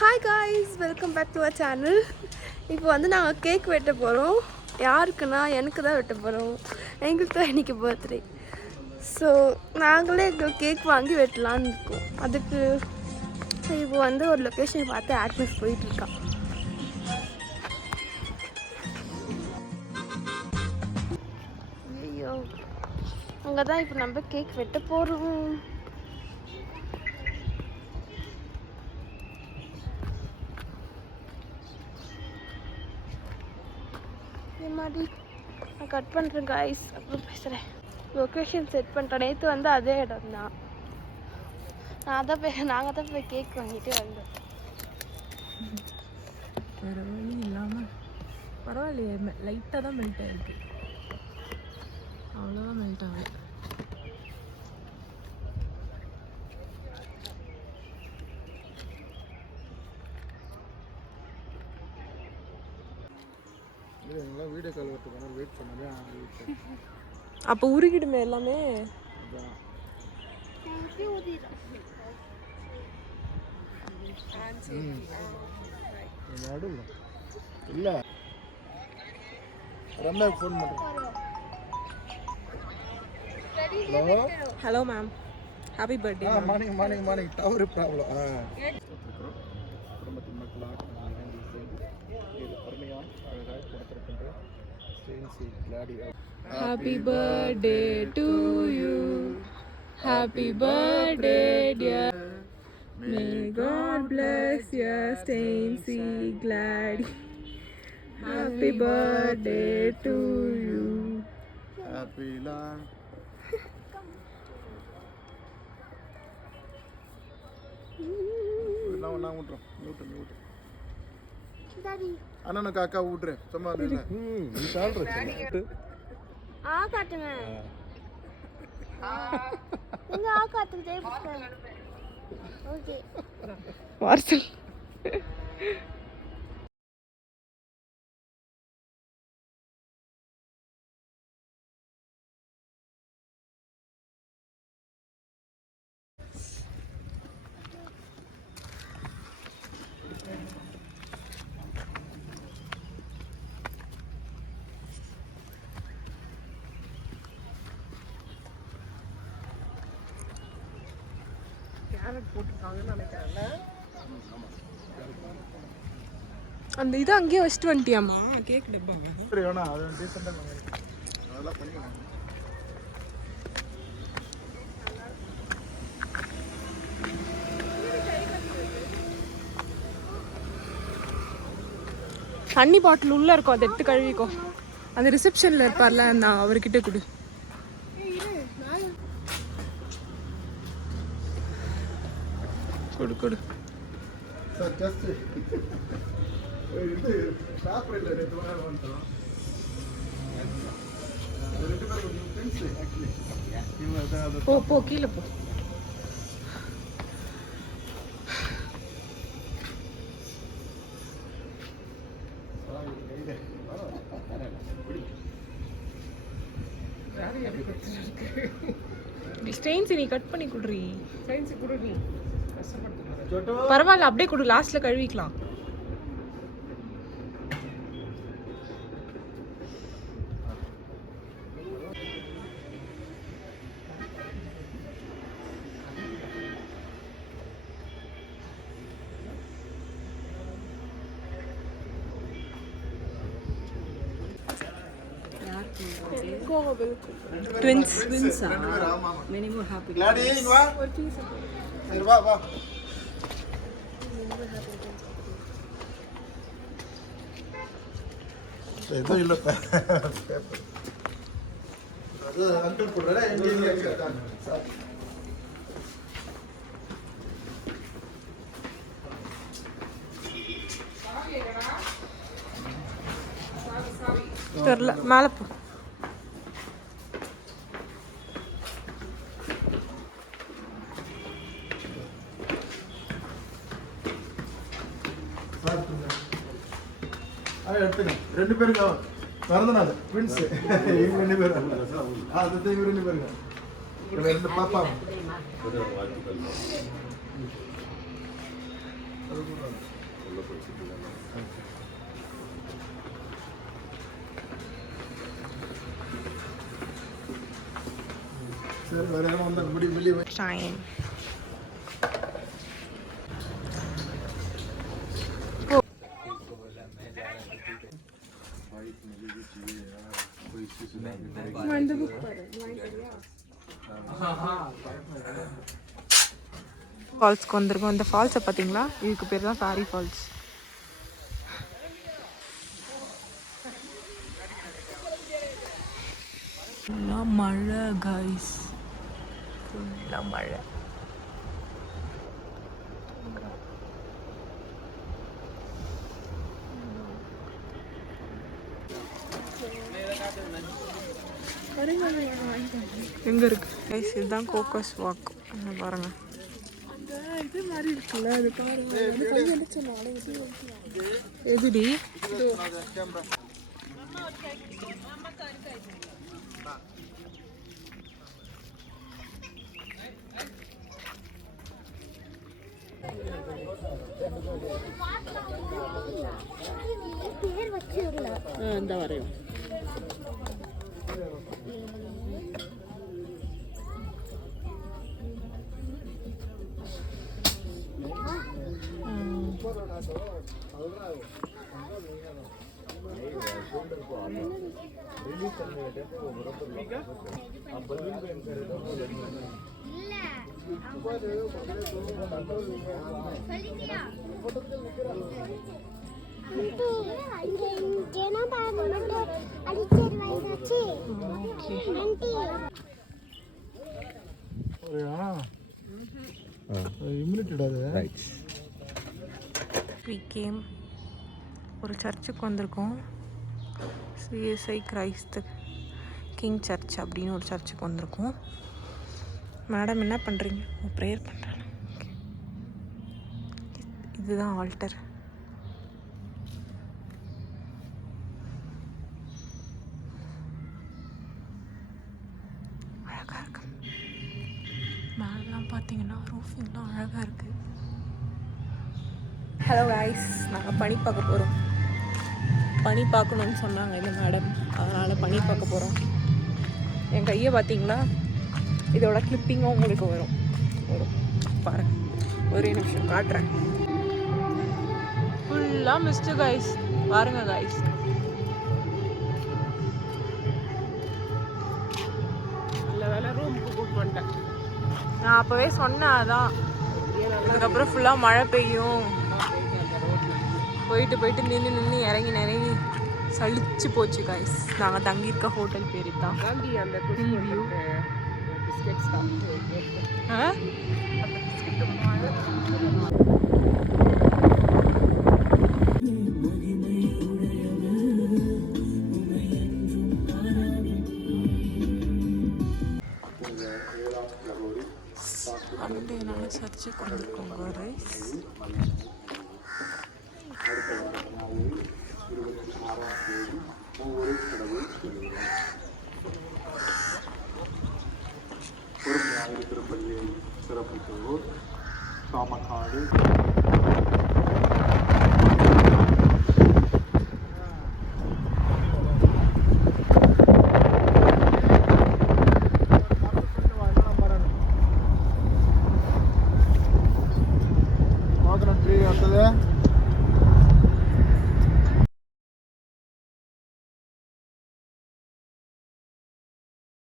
Hi guys, welcome back to our channel. இப்போ வந்து நாங்கள் கேக் வெட்ட போகிறோம். யாருக்குன்னா எனக்கு தான் வெட்ட போகிறோம். எங்களுக்கு தான் இன்றைக்கி பர்த்டே. ஸோ நாங்களே எங்களுக்கு கேக் வாங்கி வெட்டலான்னு இருக்கோம். அதுக்கு இப்போ வந்து ஒரு லொக்கேஷன் பார்த்து ஆக்ட்ரஸ் போயிட்டுருக்கா. ஐயோ, அங்கே தான் இப்போ நம்ம கேக் வெட்ட போகிறோம். மாதிரி நான் கட் பண்ணுறேன் காய்ஸ், அப்புறம் பேசுகிறேன். லொக்கேஷன் செட் பண்ணிட்டேன். நேற்று வந்து அதே இடம் தான். நாங்கள் தான் போய் கேக் வாங்கிட்டு வந்தோம். வேறு வழி இல்லாமல் பரவாயில்லையே, லைட்டாக தான் மெல்ட் ஆகிருக்கு. அவ்வளோதான் மெல்ட் ஆகுது. வீடியோ கால் வரதுக்கான வெயிட் பண்ணவே. அப்போ உருகிடுமே எல்லாமே. இல்லை ரம்யாவுக்கு ஃபோன் பண்ணுறேன். Hello hello ma'am, happy birthday. Morning tower problem. குடும்பத்தின் மக்களாக அருமையான அழகாக கொடுத்திருக்கின்ற Happy birthday to you. Happy birthday dear. May God bless your Stacy Glad. Happy birthday to you. Happy long. நான் விட்டுறேன். அண்ணனுக்கு அக்கா விட்டுறேன். சும்மா ஆ காட்டுங்க. இங்க ஆ காட்டுங்க. Okay parcel. அந்த இது அங்கேயே வச்சுட்டு வந்துட்டியாமா கேக் டப்பா? தண்ணி பாட்டில் உள்ள இருக்கும், அதை எடுத்து கழுவிக்கோ. அந்த ரிசப்ஷன்ல இருப்பார்ல, நான் அவர்கிட்ட கொடு. கொடு கொடு. போ கீழே போ. ஸ்டெயின்ஸ் நீ கட் பண்ணி குடுறீ. ஸ்டெயின்ஸ் குடு நீ. பரவாயில்ல, அப்படியே கொடு, லாஸ்ட்ல கழுவிக்கலாம். Twins. Many more happy. Glady, இங்க வா. சரி வா வா. ஏதோ இல்ல. அது அங்கிள் போடுறா, எங்க இருக்காங்க சார். தெரியல, மேலே போ. எடுத்துங்க. 2 பேருக்கு பிறந்த நாள் ட்வின்ஸ். இவங்க 2 பேரும். அது இவங்க 2 பேருங்க. 2 பாப்பா. சரி வேற யாரும் வந்தா வெளியே டைம் ஃபால்ஸ்க்கு வந்திருக்கோம். இந்த ஃபால்ஸை பார்த்தீங்களா? இதுக்கு பேர் தான் பாரி ஃபால்ஸ். ஃபுல்லாக மழை கைஸ், ஃபுல்லாக மழை. எங்கே இருக்கு கைஸ்? இதுதான் கோக்கஸ் வாக். பாருங்க, இது மாதிரி இருக்குல்ல, அது பாருங்க. எதுடி? இந்த வரையும் ஒரு சர்ச்சுக்கு வந்திருக்கோம். சிஎஸ்ஐ கிரைஸ்ட் கிங் சர்ச் அப்படின்னு ஒரு சர்ச்சுக்கு வந்திருக்கோம். மேடம் என்ன பண்ணுறீங்க? ப்ரேயர் பண்ணுறாங்க. இதுதான் ஆல்டர். அழகாக இருக்கு. மேலாம் பார்த்தீங்கன்னா ரூஃபிங்லாம் அழகாக இருக்குது. ஹலோ கைஸ், நாங்கள் பனி பார்க்க போகிறோம். பனி பார்க்கணுன்னு சொன்னாங்க இந்த மேடம், அதனால் பனி பார்க்க போகிறோம். என் கையை பார்த்தீங்களா? இதோட கிளிப்பிங்கும் உங்களுக்கு வரும் பாருங்க. ஒரே நிமிஷம் காட்டுறேன். ஃபுல்லாக மிஸ்டு கைஸ், பாருங்க கைஸ். நல்ல வேலை ரூமுக்கு கூப்பிட்டு வந்துட்டேன். நான் அப்போவே சொன்னேன், அதான் அதுக்கப்புறம் ஃபுல்லாக மழை பெய்யும். போயிட்டு நின்று இறங்கி சளிச்சு போச்சு கைஸ். நாங்கள் தங்கியிருக்க ஹோட்டல் பேர் தான் வியூ.